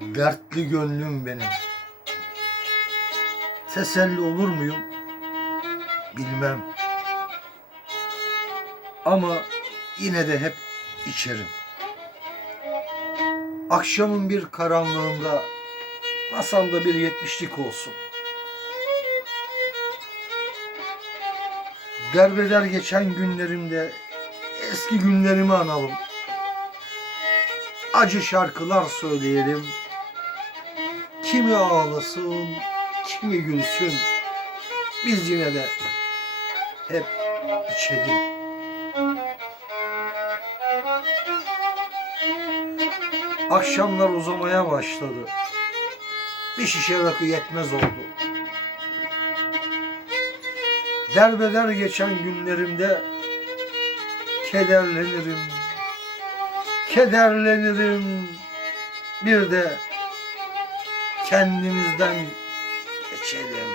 Dertli gönlüm benim. Teselli olur muyum? Bilmem. Ama yine de hep içerim. Akşamın bir karanlığında masamda bir yetmişlik olsun. Derbeder geçen günlerimde eski günlerimi analım. Acı şarkılar söyleyelim. Kimi ağlasın, kimi gülsün. Biz yine de hep içelim. Akşamlar uzamaya başladı. Bir şişe rakı yetmez oldu. Derbeder geçen günlerimde kederlenirim. Kederlenirim. Bir de kendimizden geçelim.